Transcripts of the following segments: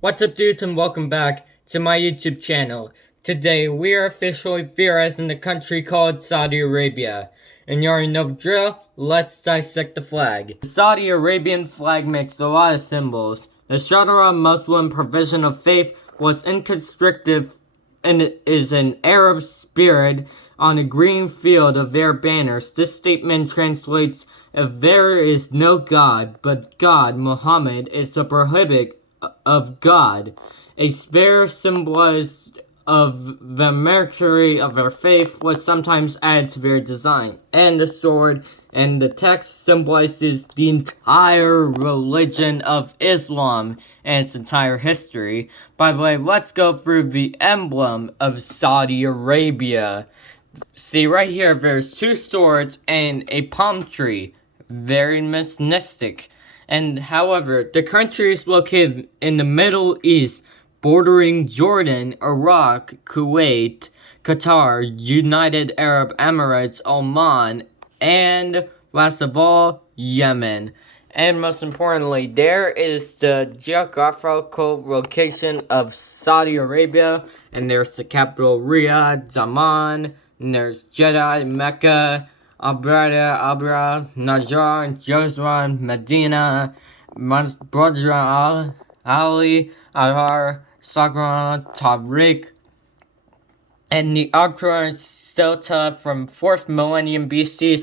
What's up, dudes, and welcome back to my YouTube channel. Today, we are officially theorizing the country called Saudi Arabia. And you already know the drill, let's dissect the flag. The Saudi Arabian flag makes a lot of symbols. The Sharia Muslim provision of faith was inconstrictive and it is an Arab spirit on a green field of their banners. This statement translates, if there is no God but God, Muhammad is the prohibit of God. A spear symbolized of the mercury of their faith was sometimes added to their design, and the sword and the text symbolizes the entire religion of Islam and its entire history. By the way, let's go through the emblem of Saudi Arabia. See right here, there's two swords and a palm tree. Very mystic. And however, the country is located in the Middle East, bordering Jordan, Iraq, Kuwait, Qatar, United Arab Emirates, Oman, and last of all, Yemen. And most importantly, there is the geographical location of Saudi Arabia, and there's the capital Riyadh, Daman, and there's Jeddah, Mecca, Abra, Najjar, Jozran, Medina, Badr Ali, Ahar, Sagran, Tabrik, and the Akra Delta from 4th millennium BC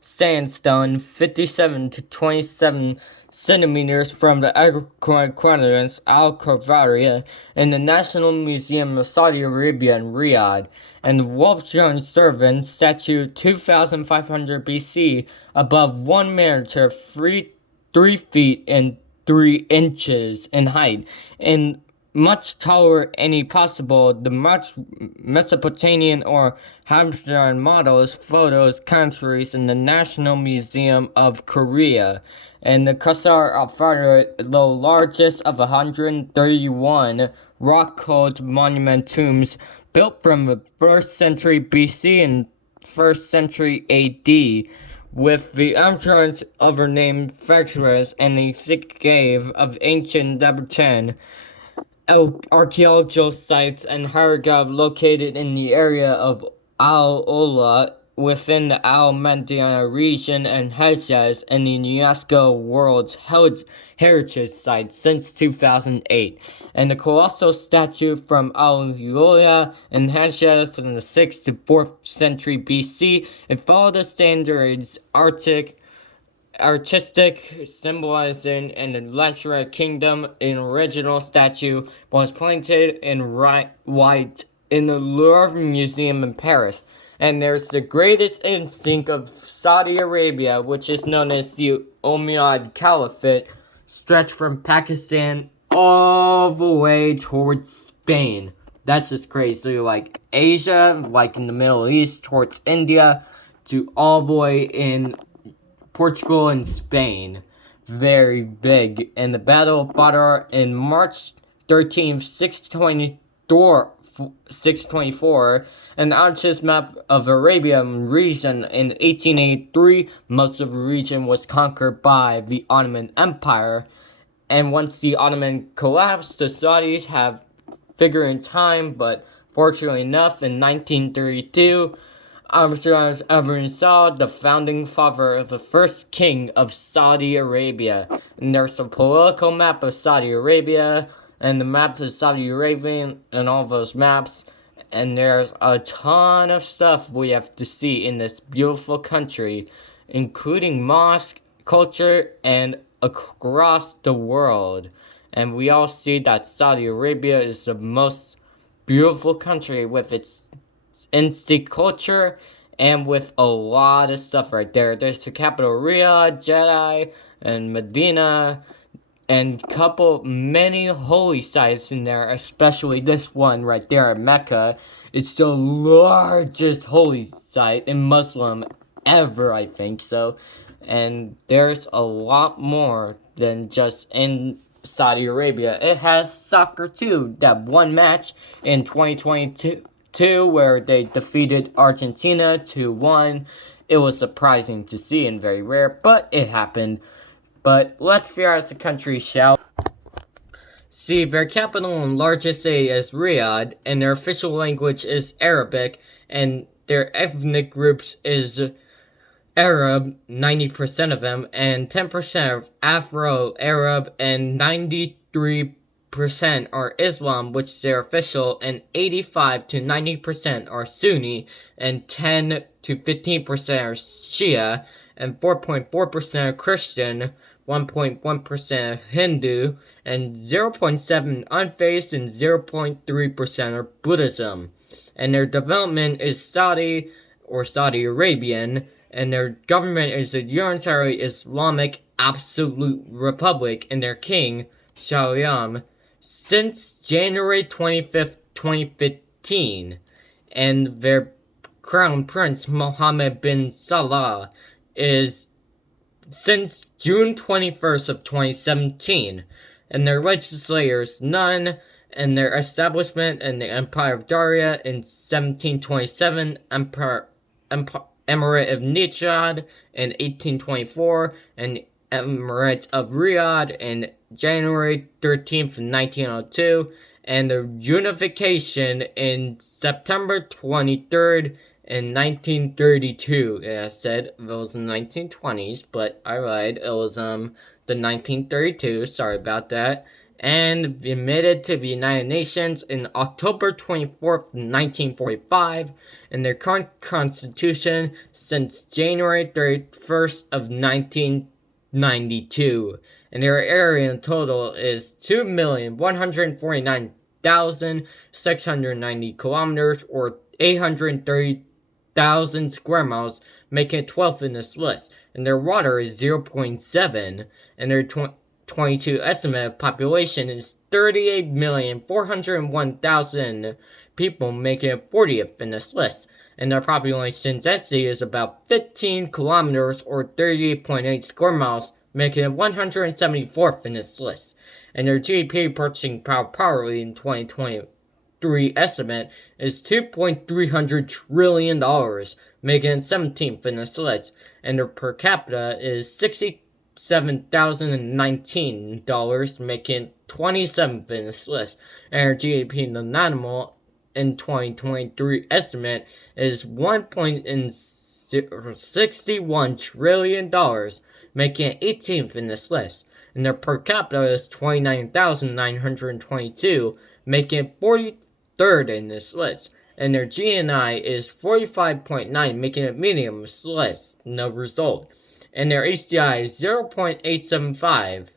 sandstone, 57 to 27 centimeters from the Aquarius Al-Kavaria in the National Museum of Saudi Arabia in Riyadh, and the wolf-drawn servant statue 2500 BC above 1 meter, 3 feet and 3 inches in height, and much taller any possible. The much Mesopotamian or Habsburg models, photos, countries in the National Museum of Korea, and the Qasar al-Farah, the largest of 131 rock-cut monument tombs built from the 1st century BC and 1st century AD, with the entrance of her named Factories and the thick cave of ancient Debertan. Archaeological sites and hieroglyphs located in the area of Al-Ola within the Al-Medina region and Hejaz in the UNESCO World Heritage Site since 2008, and the colossal statue from Al-Ola in Hejaz in the 6th to 4th century BC. It followed the standards artistic symbolizing an Electra kingdom. An original statue was painted in white in the Louvre Museum in Paris. And there's the greatest instinct of Saudi Arabia, which is known as the Umayyad Caliphate, stretched from Pakistan all the way towards Spain. That's just crazy. Like Asia, like in the Middle East, towards India, to all the way in Portugal and Spain. Very big. And the Battle of Badr in March 13th, 624, and the artist map of Arabian region in 1883. Most of the region was conquered by the Ottoman Empire, and once the Ottoman collapsed, the Saudis have figured in time, but fortunately enough, in 1932, Ibn Saud, the founding father of the first king of Saudi Arabia. And there's a political map of Saudi Arabia, and the map of Saudi Arabia, and all those maps. And there's a ton of stuff we have to see in this beautiful country, including mosque, culture, and across the world. And we all see that Saudi Arabia is the most beautiful country with its instant culture and with a lot of stuff right there. There's the capital Riyadh, Jeddah, and Medina, and many holy sites in there, especially this one right there at Mecca. It's the largest holy site in Muslim ever, I think so. And there's a lot more than just in Saudi Arabia. It has soccer too. That one match in 2022 where they defeated Argentina 2-1. It was surprising to see and very rare, but it happened. But let's figure out the country, shall we? See, their capital and largest city is Riyadh, and their official language is Arabic, and their ethnic groups is Arab, 90% of them, and 10% of Afro-Arab, and 93% are Islam, which is their official, and 85 to 90% are Sunni, and 10 to 15% are Shia, and 4.4% are Christian, 1.1% Hindu, and 0.7% unfazed, and 0.3% are Buddhism. And their development is Saudi or Saudi Arabian, and their government is a unitary Islamic absolute republic, and their king, Sharia, since January 25th, 2015. And their crown prince, Mohammed bin Salah, is since June 21st of 2017. And their legislators, none, and their establishment in the Empire of Daria in 1727, Emirate of Nijad in 1824, and Emirate of Riyadh in January 13th, 1902, and the unification in September 23rd in 1932. I said it was the 1920s, but I lied. It was the 1932. Sorry about that. And admitted to the United Nations in October 24th, 1945, and their current constitution since January 31st of 1992. And their area in total is 2,149,690 kilometers, or 830,000 square miles, making it 12th in this list. And their water is 0.7, and their 22 estimated population is 38,401,000 people, making it 40th in this list. And their population density is about 15 kilometers, or 38.8 square miles, making it 174th in this list. And their GDP purchasing power parity in 2023 estimate is $2.300 trillion, making it 17th in this list. And their per capita is $67,019, making 27th in this list. And our GDP nominal in 2023 estimate is $1.61 trillion, making it 18th in this list. And their per capita is $29,922, making it 43rd in this list. And their GNI is 45.9, making it medium in this list. No result. And their HDI is 0.875,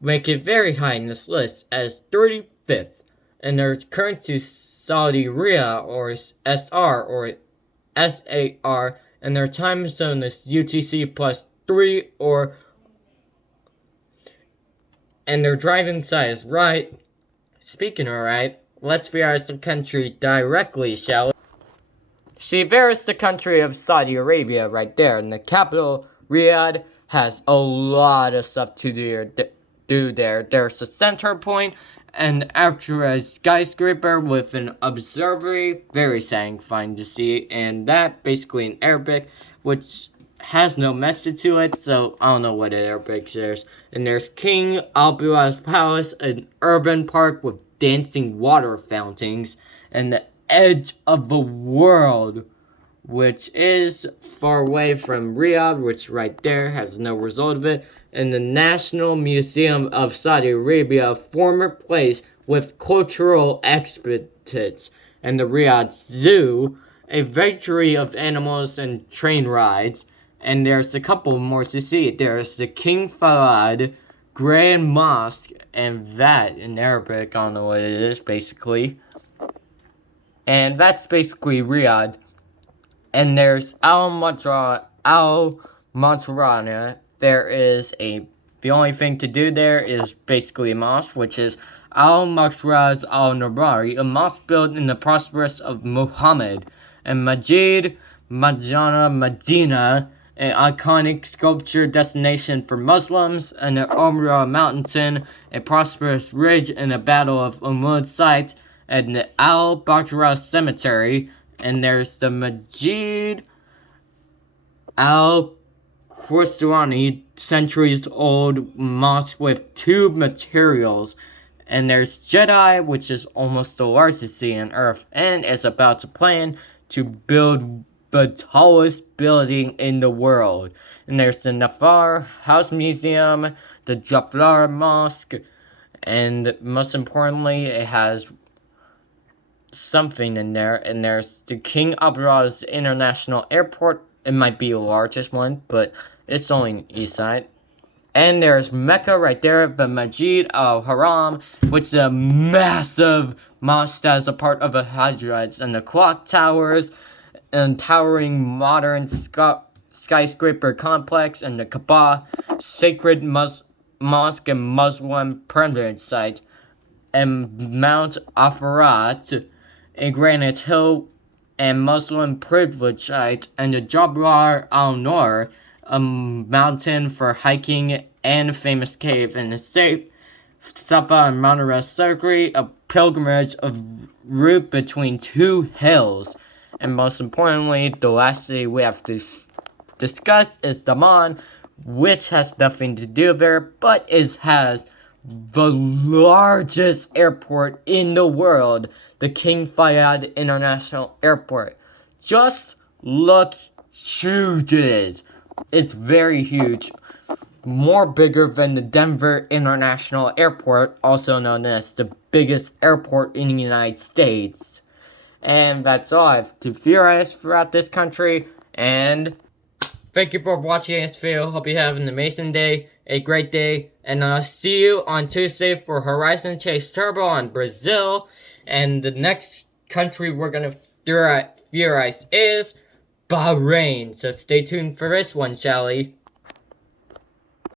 making it very high in this list as 35th. And their currency is Saudi Riyal, or SR, or SAR, and their time zone is UTC +3, and their driving size, right? Speaking of right, let's figure the country directly, shall we? See, there is the country of Saudi Arabia right there, and the capital, Riyadh, has a lot of stuff to do there. There's a center point, and after a skyscraper with an observatory, very satisfying to see, and that basically in Arabic, which has no message to it, so I don't know what Arabic is. And there's King Abdullah's Palace, an urban park with dancing water fountains, and the edge of the world, which is far away from Riyadh, which right there has no result of it, and the National Museum of Saudi Arabia, a former place with cultural exhibits, and the Riyadh Zoo, a victory of animals and train rides, and there's a couple more to see. There's the King Fahd Grand Mosque, and that in Arabic, I don't know what it is, basically. And that's basically Riyadh. And there's Al Mansurana. There is the only thing to do there is basically a mosque, which is Al Maksraz Al Nabari, a mosque built in the prosperous of Muhammad, and Majid Majana Medina, an iconic sculpture destination for Muslims, and the Umrah Mountain, a prosperous ridge in the Battle of Umud site, and the Al Bakra Cemetery, and there's the Majid Al Qurstani, centuries-old mosque with two materials, And there's Jedi, which is almost the largest city on Earth, and is about to plan to build the tallest building in the world. And there's the Nafar House Museum, the Jafar Mosque, and most importantly, it has something in there. And there's the King Abdullah International Airport. It might be the largest one, but it's only on the east side. And there's Mecca right there, the Masjid al-Haram, which is a massive mosque that is a part of the Hajj, and the clock towers, and towering modern skyscraper complex, and the Kaaba, sacred mosque and Muslim pilgrimage site, and Mount Arafat, a granite hill and Muslim privilege site, and the Jabal al-Nur, a mountain for hiking and famous cave, and the safe Safa and Marwa circuit, a pilgrimage of route between two hills. And most importantly, the last city we have to discuss is Daman, which has nothing to do there, but it has the largest airport in the world, the King Fayed International Airport. Just look huge it is. It's very huge. More bigger than the Denver International Airport, also known as the biggest airport in the United States. And that's all I have to theorize throughout this country. And thank you for watching this video. Hope you have an amazing day, a great day, and I'll see you on Tuesday for Horizon Chase Turbo on Brazil. And the next country we're gonna theorize is Bahrain. So stay tuned for this one, shall we?